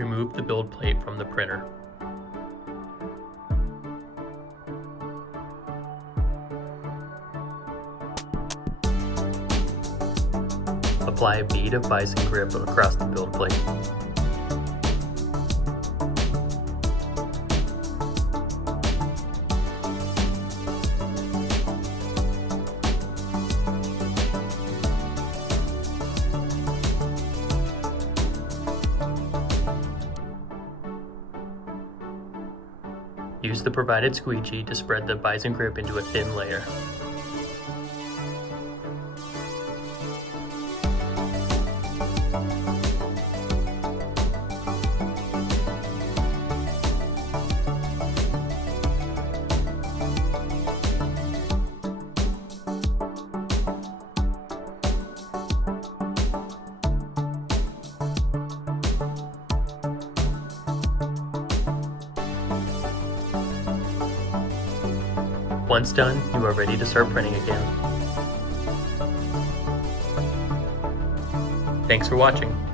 remove the build plate from the printer. Apply a bead of Bison Grip across the build plate. Use the provided squeegee to spread the Bison Grip into a thin layer. Once done, you are ready to start printing again. Thanks for watching.